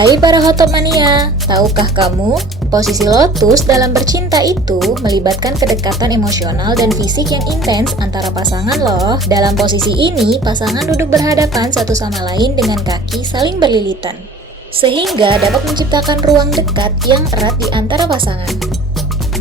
Hai para hotopmania, tahukah kamu, posisi lotus dalam bercinta itu melibatkan kedekatan emosional dan fisik yang intens antara pasangan loh. Dalam posisi ini, pasangan duduk berhadapan satu sama lain dengan kaki saling berlilitan, sehingga dapat menciptakan ruang dekat yang erat di antara pasangan.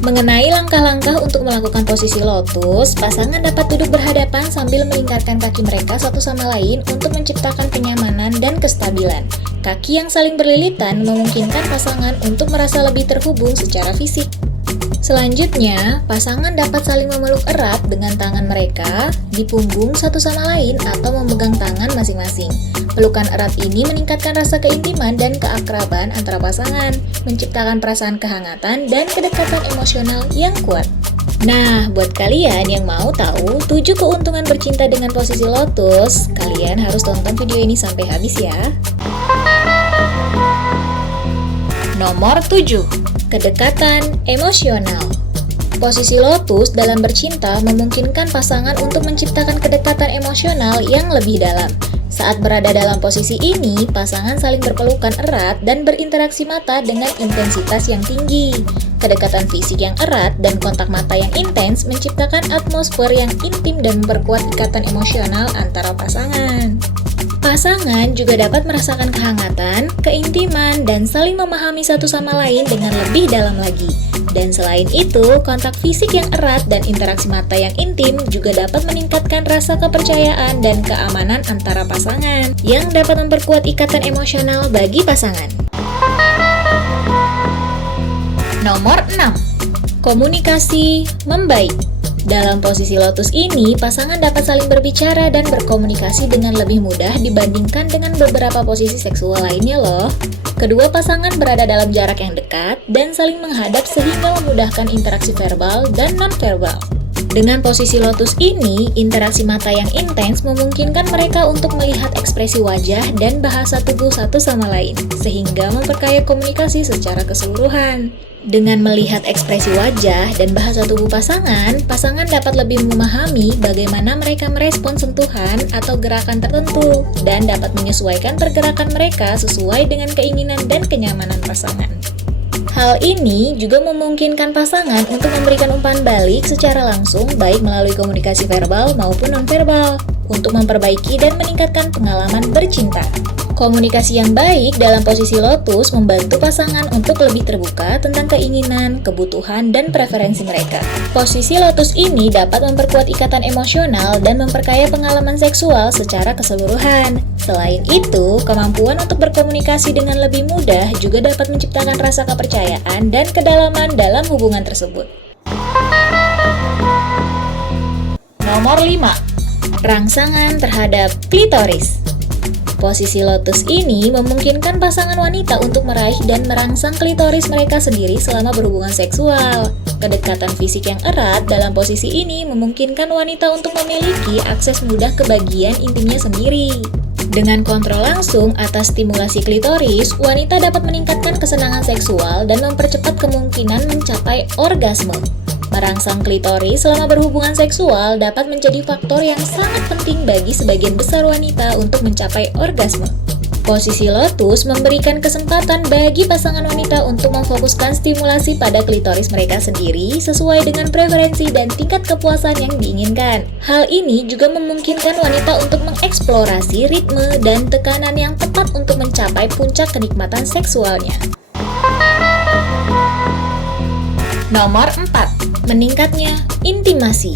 Mengenai langkah-langkah untuk melakukan posisi lotus, pasangan dapat duduk berhadapan sambil melingkarkan kaki mereka satu sama lain untuk menciptakan kenyamanan dan kestabilan. Kaki yang saling berlilitan memungkinkan pasangan untuk merasa lebih terhubung secara fisik. Selanjutnya, pasangan dapat saling memeluk erat dengan tangan mereka di punggung satu sama lain atau memegang tangan masing-masing. Pelukan erat ini meningkatkan rasa keintiman dan keakraban antara pasangan, menciptakan perasaan kehangatan dan kedekatan emosional yang kuat. Nah, buat kalian yang mau tahu 7 keuntungan bercinta dengan posisi lotus, kalian harus tonton video ini sampai habis ya. Nomor 7. Kedekatan emosional. Posisi lotus dalam bercinta memungkinkan pasangan untuk menciptakan kedekatan emosional yang lebih dalam. Saat berada dalam posisi ini, pasangan saling berpelukan erat dan berinteraksi mata dengan intensitas yang tinggi. Kedekatan fisik yang erat dan kontak mata yang intens menciptakan atmosfer yang intim dan memperkuat ikatan emosional antara pasangan. Pasangan juga dapat merasakan kehangatan, keintiman, dan saling memahami satu sama lain dengan lebih dalam lagi. Dan selain itu, kontak fisik yang erat dan interaksi mata yang intim juga dapat meningkatkan rasa kepercayaan dan keamanan antara pasangan, yang dapat memperkuat ikatan emosional bagi pasangan. Nomor 6. Komunikasi membaik. Dalam posisi lotus ini, pasangan dapat saling berbicara dan berkomunikasi dengan lebih mudah dibandingkan dengan beberapa posisi seksual lainnya loh. Kedua pasangan berada dalam jarak yang dekat dan saling menghadap sehingga memudahkan interaksi verbal dan non-verbal. Dengan posisi lotus ini, interaksi mata yang intens memungkinkan mereka untuk melihat ekspresi wajah dan bahasa tubuh satu sama lain, sehingga memperkaya komunikasi secara keseluruhan. Dengan melihat ekspresi wajah dan bahasa tubuh pasangan, pasangan dapat lebih memahami bagaimana mereka merespon sentuhan atau gerakan tertentu dan dapat menyesuaikan pergerakan mereka sesuai dengan keinginan dan kenyamanan pasangan. Hal ini juga memungkinkan pasangan untuk memberikan umpan balik secara langsung baik melalui komunikasi verbal maupun nonverbal untuk memperbaiki dan meningkatkan pengalaman bercinta. Komunikasi yang baik dalam posisi lotus membantu pasangan untuk lebih terbuka tentang keinginan, kebutuhan, dan preferensi mereka. Posisi lotus ini dapat memperkuat ikatan emosional dan memperkaya pengalaman seksual secara keseluruhan. Selain itu, kemampuan untuk berkomunikasi dengan lebih mudah juga dapat menciptakan rasa kepercayaan dan kedalaman dalam hubungan tersebut. Nomor 5. Rangsangan terhadap klitoris. Posisi lotus ini memungkinkan pasangan wanita untuk meraih dan merangsang klitoris mereka sendiri selama berhubungan seksual. Kedekatan fisik yang erat dalam posisi ini memungkinkan wanita untuk memiliki akses mudah ke bagian intimnya sendiri. Dengan kontrol langsung atas stimulasi klitoris, wanita dapat meningkatkan kesenangan seksual dan mempercepat kemungkinan mencapai orgasme. Merangsang klitoris selama berhubungan seksual dapat menjadi faktor yang sangat penting bagi sebagian besar wanita untuk mencapai orgasme. Posisi lotus memberikan kesempatan bagi pasangan wanita untuk memfokuskan stimulasi pada klitoris mereka sendiri sesuai dengan preferensi dan tingkat kepuasan yang diinginkan. Hal ini juga memungkinkan wanita untuk mengeksplorasi ritme dan tekanan yang tepat untuk mencapai puncak kenikmatan seksualnya. Nomor 4. Meningkatnya intimasi.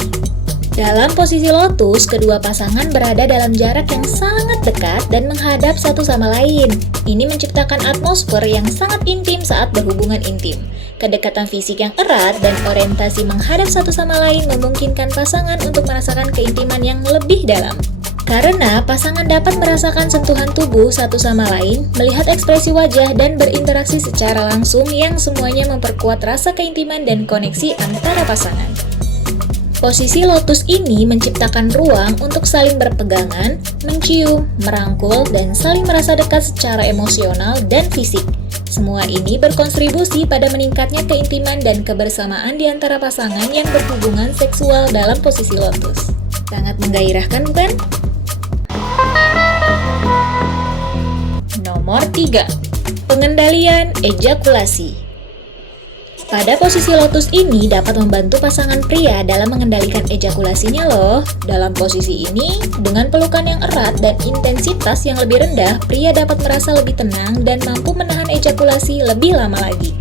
Dalam posisi lotus, kedua pasangan berada dalam jarak yang sangat dekat dan menghadap satu sama lain. Ini menciptakan atmosfer yang sangat intim saat berhubungan intim. Kedekatan fisik yang erat dan orientasi menghadap satu sama lain memungkinkan pasangan untuk merasakan keintiman yang lebih dalam. Karena pasangan dapat merasakan sentuhan tubuh satu sama lain, melihat ekspresi wajah, dan berinteraksi secara langsung yang semuanya memperkuat rasa keintiman dan koneksi antara pasangan. Posisi lotus ini menciptakan ruang untuk saling berpegangan, mencium, merangkul, dan saling merasa dekat secara emosional dan fisik. Semua ini berkontribusi pada meningkatnya keintiman dan kebersamaan di antara pasangan yang berhubungan seksual dalam posisi lotus. Sangat menggairahkan, bukan? Nomor 3. Pengendalian ejakulasi. Pada posisi lotus ini dapat membantu pasangan pria dalam mengendalikan ejakulasinya loh. Dalam posisi ini, dengan pelukan yang erat dan intensitas yang lebih rendah, pria dapat merasa lebih tenang dan mampu menahan ejakulasi lebih lama lagi.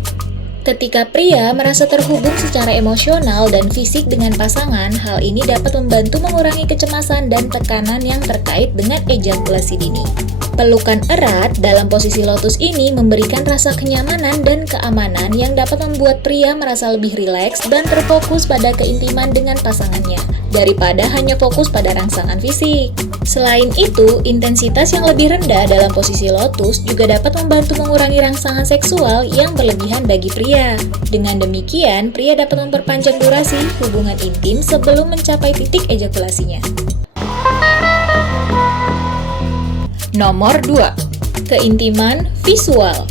Ketika pria merasa terhubung secara emosional dan fisik dengan pasangan, hal ini dapat membantu mengurangi kecemasan dan tekanan yang terkait dengan ejakulasi dini. Pelukan erat dalam posisi lotus ini memberikan rasa kenyamanan dan keamanan yang dapat membuat pria merasa lebih rileks dan terfokus pada keintiman dengan pasangannya, daripada hanya fokus pada rangsangan fisik. Selain itu, intensitas yang lebih rendah dalam posisi lotus juga dapat membantu mengurangi rangsangan seksual yang berlebihan bagi pria. Dengan demikian, pria dapat memperpanjang durasi hubungan intim sebelum mencapai titik ejakulasinya. Nomor 2. Keintiman visual.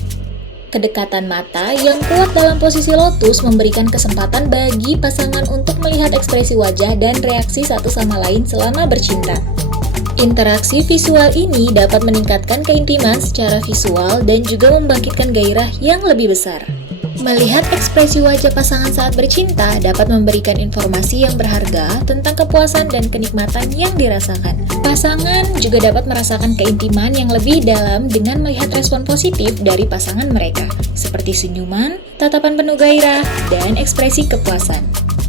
Kedekatan mata yang kuat dalam posisi lotus memberikan kesempatan bagi pasangan untuk melihat ekspresi wajah dan reaksi satu sama lain selama bercinta. Interaksi visual ini dapat meningkatkan keintiman secara visual dan juga membangkitkan gairah yang lebih besar. Melihat ekspresi wajah pasangan saat bercinta dapat memberikan informasi yang berharga tentang kepuasan dan kenikmatan yang dirasakan. Pasangan juga dapat merasakan keintiman yang lebih dalam dengan melihat respon positif dari pasangan mereka, seperti senyuman, tatapan penuh gairah, dan ekspresi kepuasan.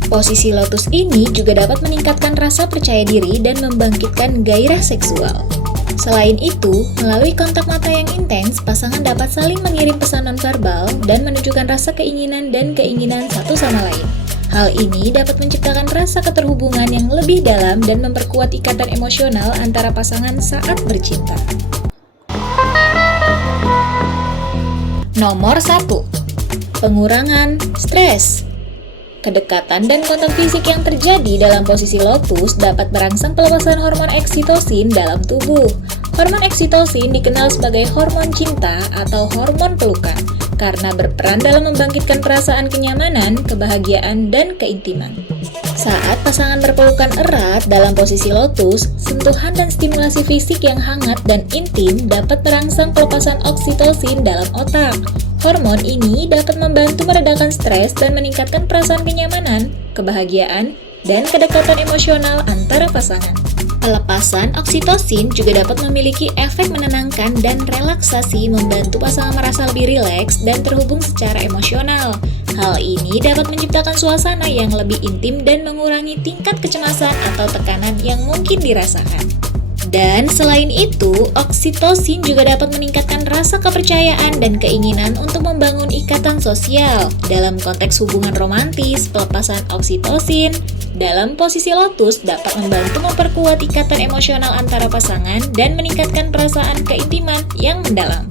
Posisi lotus ini juga dapat meningkatkan rasa percaya diri dan membangkitkan gairah seksual. Selain itu, melalui kontak mata yang intens, pasangan dapat saling mengirim pesan nonverbal dan menunjukkan rasa keinginan dan keinginan satu sama lain. Hal ini dapat menciptakan rasa keterhubungan yang lebih dalam dan memperkuat ikatan emosional antara pasangan saat bercinta. Nomor 1. Pengurangan stres. Kedekatan dan kontak fisik yang terjadi dalam posisi lotus dapat merangsang pelepasan hormon oksitosin dalam tubuh. Hormon oksitosin dikenal sebagai hormon cinta atau hormon pelukan karena berperan dalam membangkitkan perasaan kenyamanan, kebahagiaan, dan keintiman. Saat pasangan berpelukan erat dalam posisi lotus, sentuhan dan stimulasi fisik yang hangat dan intim dapat merangsang pelepasan oksitosin dalam otak. Hormon ini dapat membantu meredakan stres dan meningkatkan perasaan kenyamanan, kebahagiaan, dan kedekatan emosional antara pasangan. Pelepasan oksitosin juga dapat memiliki efek menenangkan dan relaksasi, membantu pasangan merasa lebih rileks dan terhubung secara emosional. Hal ini dapat menciptakan suasana yang lebih intim dan mengurangi tingkat kecemasan atau tekanan yang mungkin dirasakan. Dan selain itu, oksitosin juga dapat meningkatkan rasa kepercayaan dan keinginan untuk membangun ikatan sosial. Dalam konteks hubungan romantis, pelepasan oksitosin dalam posisi lotus dapat membantu memperkuat ikatan emosional antara pasangan dan meningkatkan perasaan keintiman yang mendalam.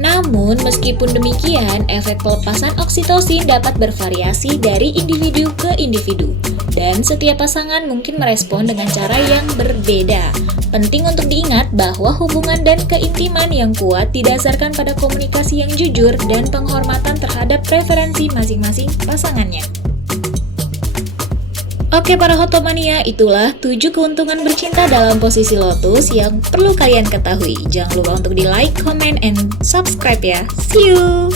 Namun, meskipun demikian, efek pelepasan oksitosin dapat bervariasi dari individu ke individu, dan setiap pasangan mungkin merespon dengan cara yang berbeda. Penting untuk diingat bahwa hubungan dan keintiman yang kuat didasarkan pada komunikasi yang jujur dan penghormatan terhadap preferensi masing-masing pasangannya. Oke para Hotomania, itulah 7 keuntungan bercinta dalam posisi lotus yang perlu kalian ketahui. Jangan lupa untuk di like, comment, and subscribe ya. See you!